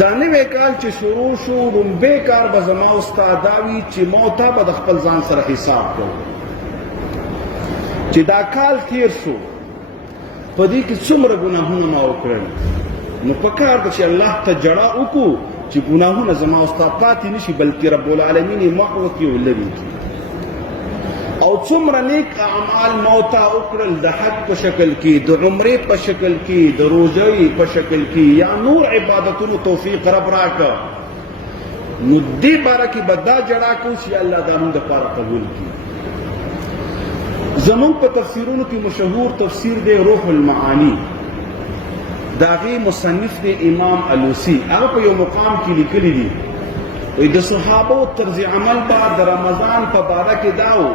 دا نوی کال چې شروع شو لومبی کار به زما استاد دا وي چې موته به د خپل ځان سره حساب کوو چې دا کال تیر شو په دې کې څومره ګناهونه ما وکړل نو پکار ده چې الله ته جړه وکړو چې ګناهونه زما استاد پاتې نشي بلکې رب العالمین یې محو کړي او لرې کړي او څومره نیک اعمال موتا وکړل د حج په شکل کې د عمرې په شکل کې د روژې په شکل کې یا نور عبادتونو توفیق رب راکړه نو دې باره کې به دا جړه کوو چې الله دا موږ دپاره قبول کړي زمونږ په تفسیرونو کې مشهور تفسیر دی روح المعانی د هغې مصنف دی امام الوسی هغه په یو مقام کې لیکلي دي وایي د صحابو طرز عمل به د رمضان په باره کې دا و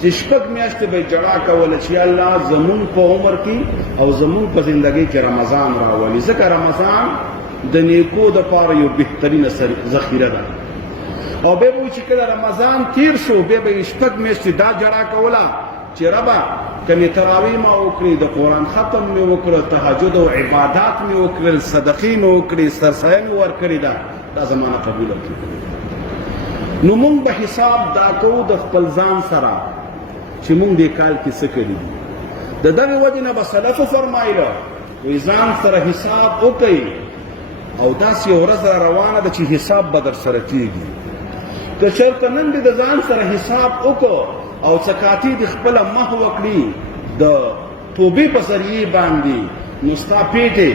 چې شپږ میاشتې به یې جړا کوله چې الله زمونږ په عمر کې او زمونږ په زندګۍ کې رمضان راولي ځکه رمضان د نیکو دپاره یو بهترینه ذخیره ده او بیا به چې کله رمضان تیر شو بیا به یې شپږ میاشتې دا جړا کوله چې ربه کنې تراویح ما وکړې د قرآن ختم مې وکړه تهجد او عبادات مې وکړل صدقې مې وکړې سرسایه مې ورکړې ده دا زمانه قبوله کړي نو مونږ به حساب دا کوو د خپل ځان سره چې مونږ دې کال کې څه کړي دي د دغې وجې نه به سلفو فرمایله وایي ځان سره حساب وکړئ او داسې یو ورځ را روانه ده چې حساب به در سره کېږي که چېرته نن دې د ځان سره حساب وکړو او څکاتې د خپله محو کړي د توبې په ذریعې باندې نو ستا پیټې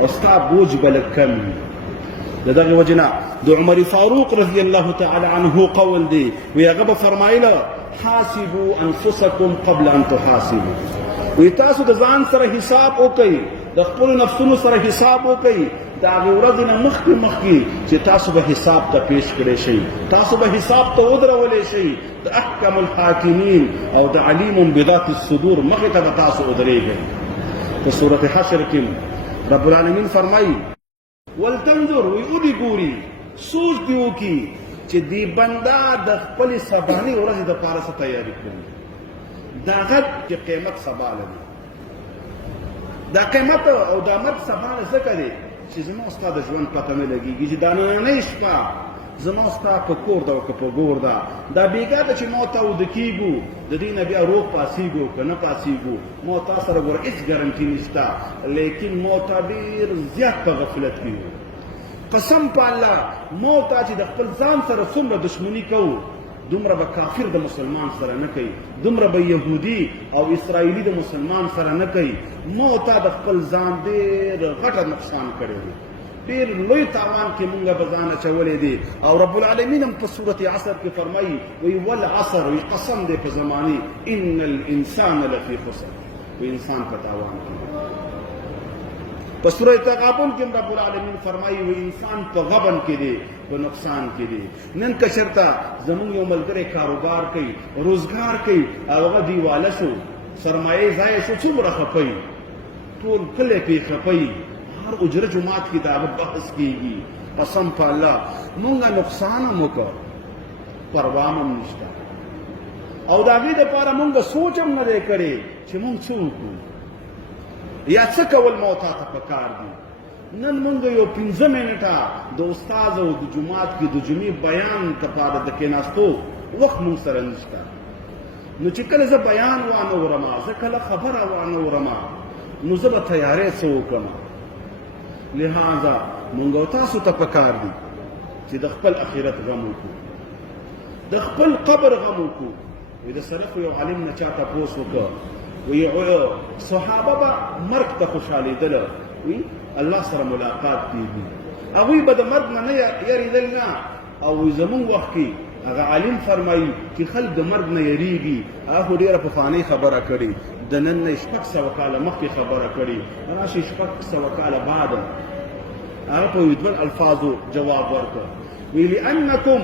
او ستا بوج به لږ کم وي د دغې وجې نه د عمر فاروق رضی الله تعالی عنه قول دی وی هغه به فرمایله حاسبوا انفسکم قبل ان تحاسبوا وی تاسو د ځان سره حساب وکئ د خپلو نفسونو سره حساب وکئ د هغې ورځې نه مخکې چې تاسو به حساب ته پیش کړی شئ تاسو به حساب ته ودرولی شئ د احکم الحاکمین او د علیم بذات الصدور مخې ته به تاسو ودرېږئ په صورت حشر کې رب العالمین فرمایي ولتنظر وی او دی ګوري سوچ دی وکړي چې دی بنده د خپلې سبانۍ ورځې دپاره څه تیاري کړي دا غد چې قیمت سبا لري دا قیمت او دا مرګ سبا ځکه دی چې زما ستا د ژوند پته نه لګېږي چې دا نننۍ شپه زما ستا په کور ده او که په ګور ده دا بېګا ده چې ما ته اوده کېږو د دې نه بیا روغ پاسېږو که نه پاسېږو ما تا سره ګوره هېڅ ګارنټي نشته لیکن ما ته ډېر زیات په غفلت کې وو قسم په الله ما ته چې د خپل ځان سره څومره دښمني کوو دومره به کافر د مسلمان سره نه کوي دومره به یهودي او اسرائیلي د مسلمان سره نه کوي ما ته د خپل ځان ډېر غټه نقصان کړی دی ډېر لوی تاوان کې مونږ به ځان اچولی دی او رب العالمین هم په صورت عصر کې فرمایي وایي والعصر وایي قسم دی په زمانې ان الانسان لفي خسر وایي انسان په تاوان کې په سورة تغابن کې رب العالمین فرمایي وایي انسان په غبن کې دی په نقصان کې دی نن که چېرته زموږ یو ملګری کاروبار کوي روزګار کوي او هغه دیواله شو سرمایه ضایع شو څومره خفه ټول کلی پرې خفه هر اجره جماعت کې د هغه بحث کېږي قسم په الله مونږ نقصان هم وکړ پروا هم نشته او د هغې دپاره مونږ سوچ هم نه دی کړی چې مونږ څه وکړو یا څه کول مو تا ته پکار دي نن مونږ یو 15 منټه د استاد او د جماعت کې د جمعې بیان دپاره د کېناستو وخت مونږ سره نشته نو چې کله زه بیان وانه ورمه زه کله خبره وانه ورمه نو زه به تیاری څه وکړم لہذا مونږ او تاسو ته پکار دي چې د خپل اخرت غم وکړو د خپل قبر غم وکړو وایي د سرخو یو عالم نه چا تپوس وکړه وی صحابه به مرګ ته خوشحالېدله وی الله سره ملاقات کېږي هغوی به د مرګ نه نه یېرېدل نه او زمونږ وخت کې هغه عالم فرمایي چې خلک د مرګ نه یېرېږي هغه خو ډېره پخوانۍ خبره کړې د نن نه 600 کاله مخکې خبره کړې راشي 600 کاله بعد هغه په دوه الفاظو جواب ورکړ وی لأنکم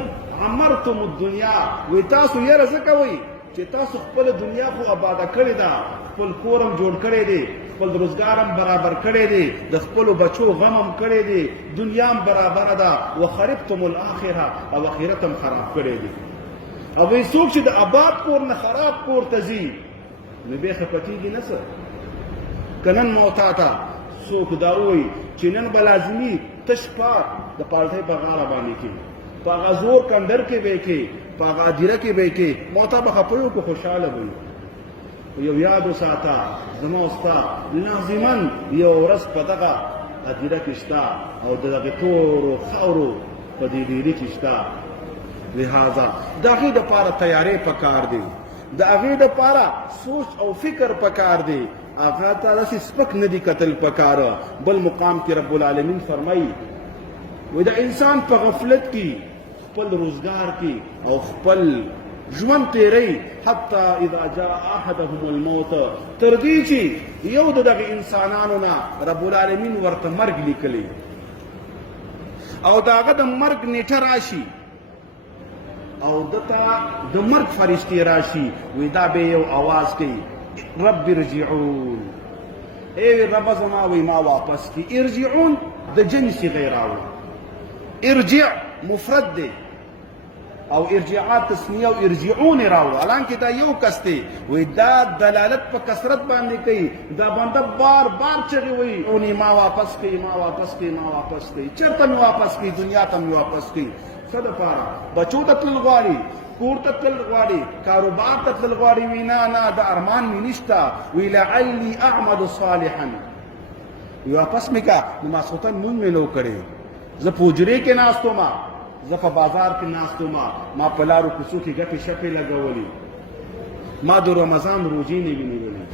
عمرتم الدنیا وی تاسو یېره ځکه وی چې تاسو خپل دنیا خو آباده کړې ده خپل کور هم جوړ کړی دی خپل روزګار هم برابر کړی دی د خپلو بچو غم هم کړی دی دنیا هم برابره ده وخربتم الاخره او اخرت هم خراب کړی دی او وایي څوک چې د آباد کور نه خراب کور ته ځي نو بیا خفه کېږي نه څه که نن مو تا ته څوک دا ووایي چې نن به لازمي تش پا د پالټۍ په غاړه باندې کې په هغه زور کندر کې به کې په هغه هدیره کې به کې موته به خپه یو که خوشحاله به یو یاد وساته زما او ستا لازمن یو ورځ په دغه هدیره کې شته او د دغې تورو خاورو په دې ډیري کې شته. لہذا د هغې دپاره تیارې پکار دی، د هغې دپاره سوچ او فکر پکار دی. هغه ته داسې سپک نه دي کتل پکاره. بل مقام کې رب العالمین فرمایي وایي د انسان په غفلت کې خپل روزګار کې او خپل ژوند تیری حتی اذا جاء احدهم الموت، تر دې چې یو د دغه انسانانو نه رب العالمین ورته مرګ لیکلی او د هغه د مرګ نیټه راشي او دته د مرګ فرشتې راشي، وایي دا به یو آواز کوي رب ارجعون، ای رب زما وایي ما واپس کی. ارجعون د جمع صیغې راوړه، ارجع مفرد دی او ارجاعات تسنیه او ارجعون راوړه، حالانکه دا یو کس دی. وایي دا دلالت په کثرت باندې کوي. دا بنده بار بار چغې وایي اونې ما واپس کوي، ما واپس کوي، ما واپس کوي. چېرته مې واپس کوي؟ دنیا ته مې واپس کوي. څه دپاره؟ بچو ته تلل غواړي، کور ته تلل غواړي، کاروبار ته تلل غواړي. وایي نه نه دا ارمان مې نشته. وایي لعلي اعمل صالحا، واپس مې که نو ماسخوتن مونږ مې نو کړی، زه په حجرې کې ناست وم، زه په بازار کې ناست وم، ما په لارو کوڅو کې ګپې شپې لګولې، ما د رمضان روژې نه وي نیولې،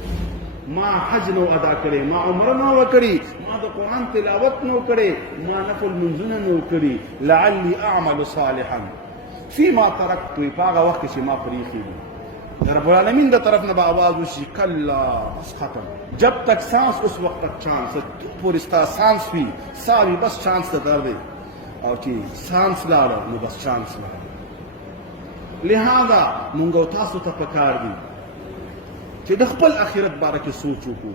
ما حج نو ادا کړی، ما عمره نو وکړي، ما د قرآن تلاوت نو کړی، ما نفل منځونه نو کړي. لعلي اعمل صالحا فيما ترکت، په هغه وخت کې چې ما پرېښي دي. د رب العالمین د طرف نه به آواز وشي کلا بس ختم، جب تک سانس اس وقت تک چانس پورې ستا سانس وي سا وي بس چانس ته در دی، او چې سانس لاړه نو بس چانس لاړه. لہذا مونږ او تاسو ته پکار دي چې د خپل آخرت باره کې سوچ وکړو.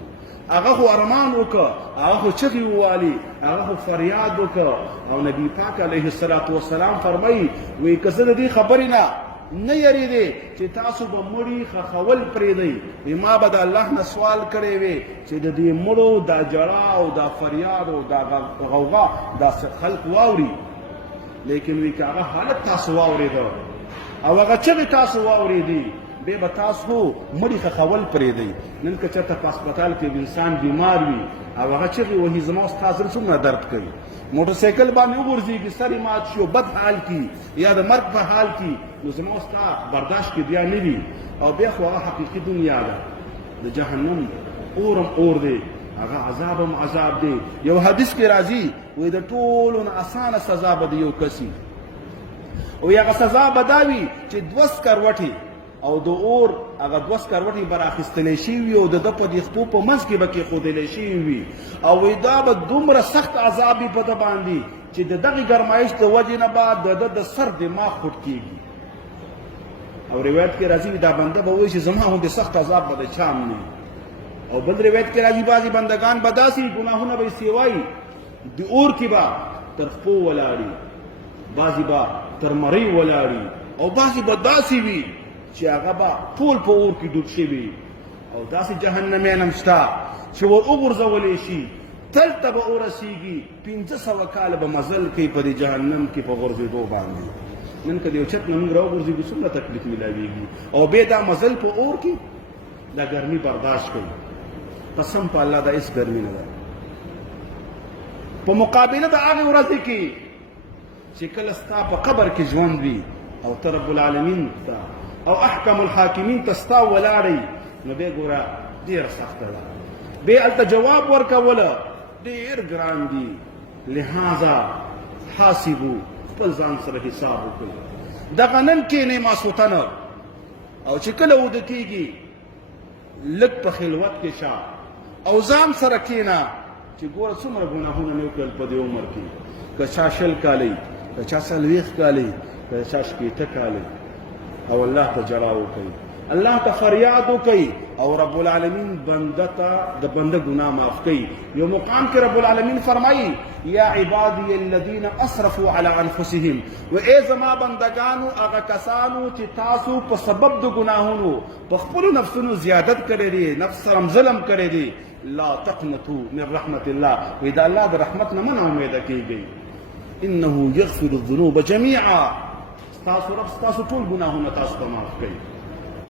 هغه خو ارمان وکړه، هغه خو چغې ووالي، هغه خو فریاد وکړه. او نبي پاک علیه الصلاة والسلام فرمایي وایي که زه د دې خبرې نه یریدې چې تاسو به مړي خښول پرېږدئ، ما به د الله نه سوال کړی وی چې د دې مړو دا جړا او دا فریاد او دا غوغا دا خلق واوري. لیکن وی که هغه حالت تاسو واورېده او هغه چغې تاسو واورېدې، بیا به تاسو مړي خښول پرېږدئ. نن که چېرته په هسپتال کې انسان بیمار وي او هغه چغې وهي زما ستا زړه څومره درد کوي. موټرسایکل باندې وغورځېږي، سر یې مات شي، بد حال کې یا د مرګ په حال کې، نو زما ستا برداشت کې بیا نه وي. او بیا خو هغه حقیقي دنیا ده، د جهنم اورم اور دی، هغه عذاب هم عذاب دی. یو حدیث کې راځي وایي د ټولو نه اسانه سزا به د یو کسي، او هغه سزا به دا وي چې 2 سکروټې او د اور هغه 2 سکروټې به راخیستلی شوي او د ده په خپو په منځ کې به کېښودلی شوي وي. او وایي دا به دومره سخت عذاب وي په ده باندې چې د دغې ګرمایش د وجې نه به د ده د سر دماغ خوټ کېږي. او روایت کې راځي دا بنده به وایي چې زما غوندې سخت عذاب به د چا هم نه وي. او بل روایت کې راځي بعضې بندګان به داسې ګناهونه به یې سیوایي د اور کې به تر خپو ولاړي، بعضې به تر مرۍ ولاړي، او بعضې به داسې وي چې هغه به ټول په اور کې ډوب شوي. او داسې جهنمیان هم شته چې ور وغورځولی شي، تل ته به ورسېږي، 500 کاله به مزل کوي په دې جهنم کې په غورځېدو باندې. نن که د یو چت نه موږ راوغورځېږو څومره تکلیف میلاویږي، او بیا دا مزل په اور کې دا ګرمي برداشت کوي. قسم په الله دا هېڅ ګرمي نه ده په مقابله د هغې ورځې کې چې کله ستا په قبر کې ژوند وي او ته رب العالمین ته او احکم الحاکمین ته ستا ولاړئ، نو بیا ګوره ډېره سخته ده، بیا هلته جواب ورکوله ډېر ګران دي. لہذا حاسبو، خپل ځان سره حساب وکړئ. دغه نن کښېنئ ماسخوتنه، او چې کله وده کېږي لږ په خلوت کې شه او ځان سره کښېنه چې ګوره څومره ګناهونه مې وکړل په دې عمر کې، که چا 20 کالۍ، که چا 40 کالۍ، که چا 60 کالۍ، او الله ته جړا وکړئ، الله ته فریاد وکړئ، او رب العالمین بنده ته د بنده ګناه معاف کوي. یو مقام کې رب العالمین فرمایي یا عبادی الذین اسرفوا علی انفسهم، و ای زما بندگانو هغه کسانو چې تاسو په سبب د ګناهونو په خپلو نفسونو زیادت کړی دی، نفس سره ظلم کړی دی، لا تقنطوا من رحمت الله، وی دا الله د رحمت نه مه امیده کیږئ، انه یغفر الذنوب جميعا، ستاسو رب ستاسو ټول ګناهونه تاسو ته معاف کوي.